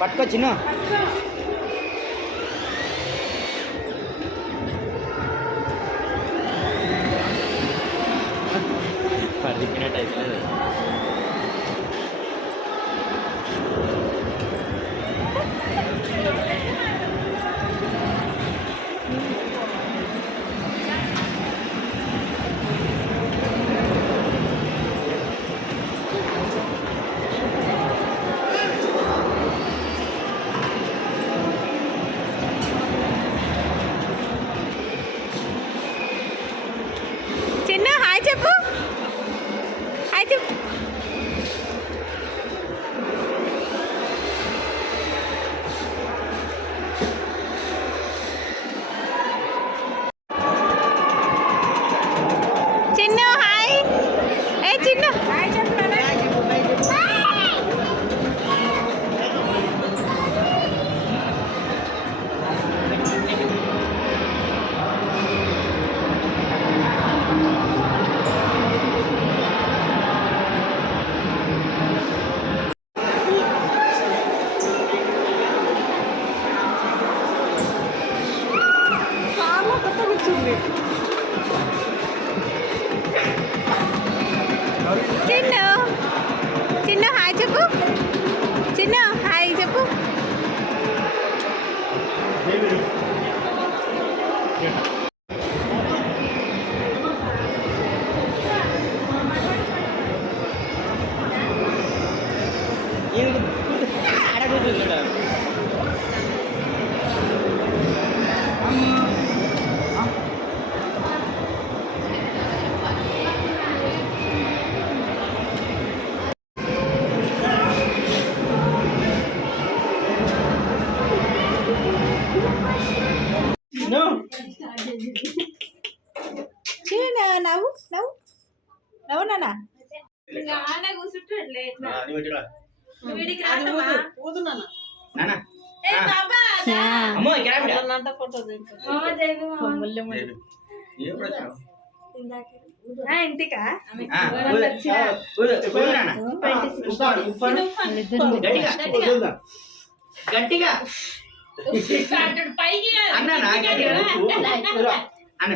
పట్టుకో చిన్న పరిగినట్టు అయితే ఆడ కూర్చున్నాడు నవ్వు నవ్వు నవ్వు నాన్న అమ్మో ఇంటికా గట్టిగా అన్న అన్న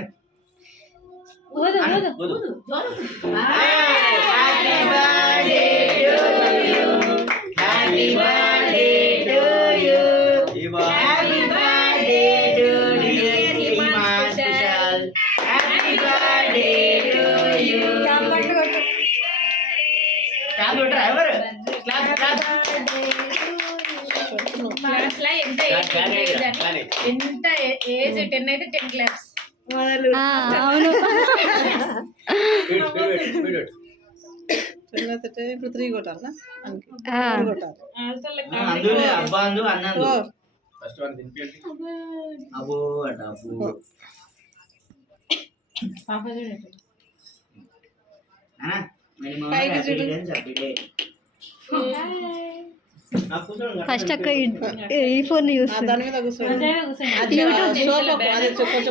ఎంత ఏజ్ 10 అయితే 10 క్లాప్స్ అవును ఇప్పుడు 3 కొట్టాలనా అబ్బా అందు అన్నందు ఫస్ట్ వన్ తినిపించండి అబ్బో అట అబ్బో పాప చూడండి అన్న పైకి చూడు ఫస్ట్ అక్క ఈ ఫోన్ చూస్తుంది దాని మీద కూర్చోండి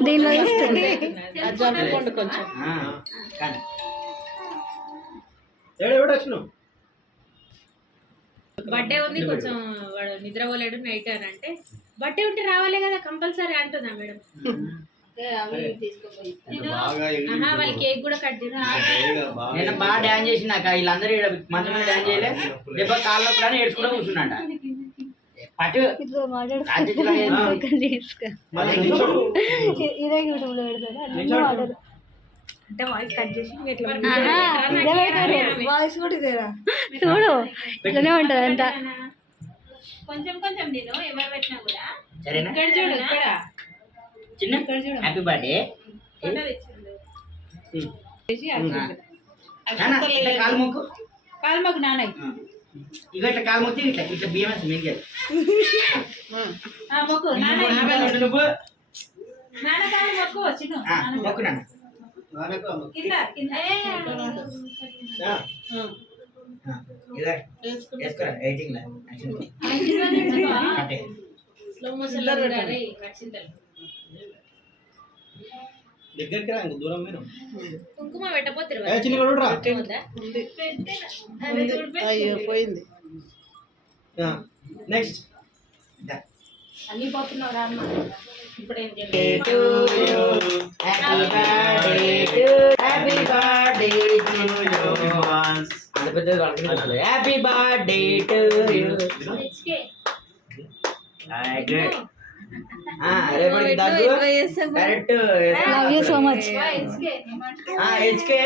దీనిలో చూస్తుంది కొంచెం బర్త్డే ఉంది కొంచెం వాడు నిద్రపోలేడు నైట్ అని అంటే బర్త్డే ఉంటే రావాలి కదా కంపల్సరీ అంటున్నా మేడం వాళ్ళు కేక్ కూడా కట్ నేను బాగా డాన్స్ చేసినాక వీళ్ళందరూ మంచం మీద డాన్స్ చేయలే దెబ్బ కాళ్ళ కానీ ఏడ్చుకుంటూ కూర్చున్నాట పట్టు అంటే వాయిస్ కట్ చేసి వాయిస్ కూడా ఇదేరా చూడు ఇట్లనే ఉంటది అంతా కొంచెం కొంచెం నేను ఎవరు పెట్టినా కూడా సరేనా ఇక్కడ చూడు ఇక్కడ చిన్న హ్యాపీ బర్త్డే కాలు మొక్కు కాలు మాకు నాన్న ఇక ఇట్లా కాలు మొక్కి ఇట్లా ఇట్లా బియ్యం మీకు మొక్కు నువ్వు నాన్న కాలు మొక్కు చిన్న మొక్కు నాన్న కింద కింద వేసుకోరా ఎయిటింగ్ స్లో మోషన్ లో నచ్చింది దగ్గరికి రా దూరం మీరు కుంకుమ పెట్టపోతే అయ్యో పోయింది నెక్స్ట్ అన్ని పోతున్నావు రా అమ్మ ఇప్పుడు ఏం హ్యాపీ బర్త్డే టు యూ రేపటికి దగ్గు correct love you so much హెచ్కే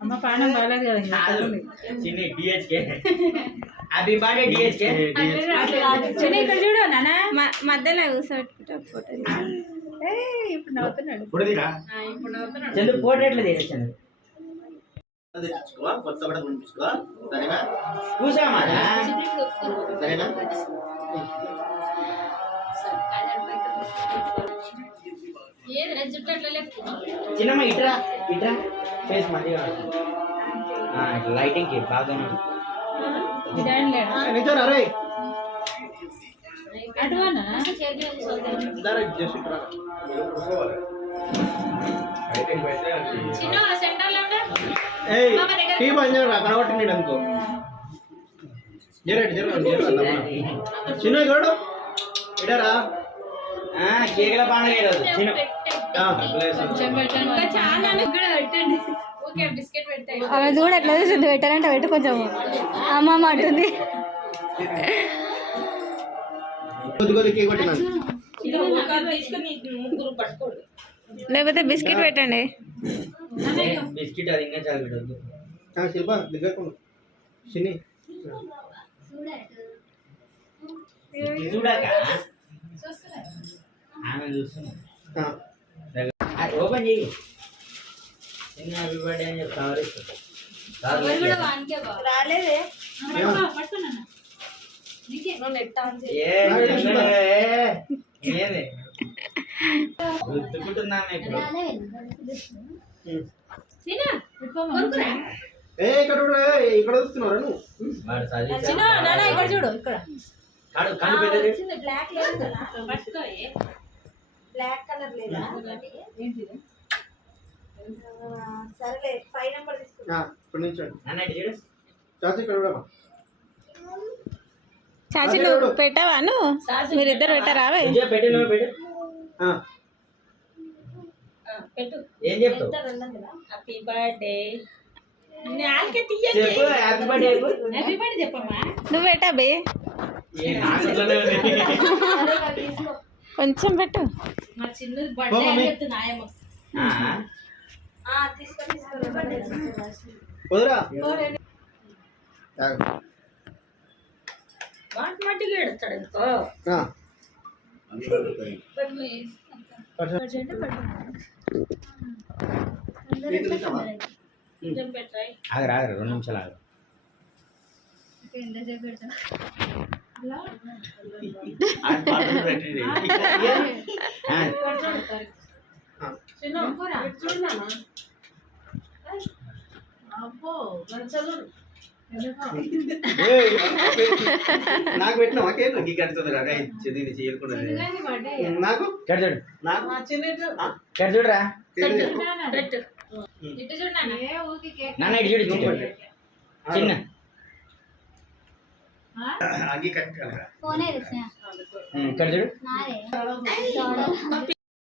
అమ్మ పానం బాగాలేదు కదా చిన్ని డిహెచ్కే హ్యాపీ బర్త్డే డిహెచ్కే చిన్న ఇక్కడ చూడు నాన్న మధ్యలో కూర్చోబెట్టుకుంటా ఫోటో ఇప్పుడు నవ్వుతున్నాడు ఇప్పుడు నవ్వుతున్నాడు చందు ఫోటో ఎట్లా తీసేసాను కొత్త కూడా పంపించుకో సరేనా కూసామా సరేనా ఏది జుట్టు అట్లా లేపుతున్నావు చిన్నమ్మ ఇట్రా ఇట్రా ఫేస్ మంచిగా ఇట్లా లైటింగ్కి బాగా నిజం రే అటువనా చిన్న సెంటర్ లో ఏయ్ టీ బంద్ చేయరా కనబట్టినాడు అనుకో జరగండి చిన్న చూడు ఇడారా కేకల పండుగ ఈరోజు చిన్న ఇంకా చాలా కూడా పెట్టండి ఓకే బిస్కెట్ పెడతాయి ఆమె చూడు ఎట్లా చూస్తుంది పెట్టాలంటే పెట్టు కొంచెం అమ్మమ్మ అంటుంది కొద్ది కొద్ది కేక్ కొట్టినాను తీసుకొని ముగ్గురు పట్టుకోడు లేకపోతే బిస్కెట్ పెట్టండి బిస్కెట్ అది ఇంకా చాక్లెట్ వద్దు. శిల్ప దగ్గర చిన్ని ఇది చూడాక ఆమె చూస్తున్నా. ఓపెన్ చెయ్యి. చిన్న హ్యాపీ బర్త్డే అని చెప్పి కవర్ ఇస్తుంది. రాలేదే ఏది గుర్తుకుంటున్నామే ఇప్పుడు. ఇక్కడ వస్తున్నారా నువ్వు? వాడు చదివి ఇక్కడ చూడు ఇక్కడ కాడు కళ్ళు పెద్దది. బ్లాక్ కలర్ లేదా సరేలే 5 నెంబర్ తీసుకుంటా. ఇప్పుడు నుంచి అన్న ఇటు చూడు. చాచి ఇక్కడ కూడా చాచి నువ్వు పెట్టావా నువ్వు మీరిద్దరు పెట్టారావే విజయ్ పెట్టు, నువ్వు పెట్టు. పెట్టు ఏం చెప్తావు? హ్యాపీ బర్త్డే చెప్పు హ్యాపీ బర్త్డే చెప్పు. హ్యాపీ బర్త్డే చెప్పమ్మా. నువ్వు పెట్టా బే ఏ నాకు అట్లనే ఉంది. కొంచెం పెట్టు మా చిన్న బర్త్డే అని చెప్తుంది ఆయమ్మ. ఆ, తీసుకొని వదరా మట్టిగా ఎడతాడు ఇంకో ఆగరా ఆగరా 2 నిమిషాలు ఆగరా. ఆ పాటలు పెట్టండి. ఆ, నాకు పెట్టినావా కేక్ నీకు కడుతుంది రాగా దీన్ని చేయకుండా నాకు ఇక్కడ చూడు. నాకు ఇక్కడ చూడరా. పెట్టు ఇటు చూడు నాన్న. నాన్న ఇటు చూడు. ఇటు చూడు. చిన్న అంగీ కట్ ఫోనే ఇక్కడ చూడు.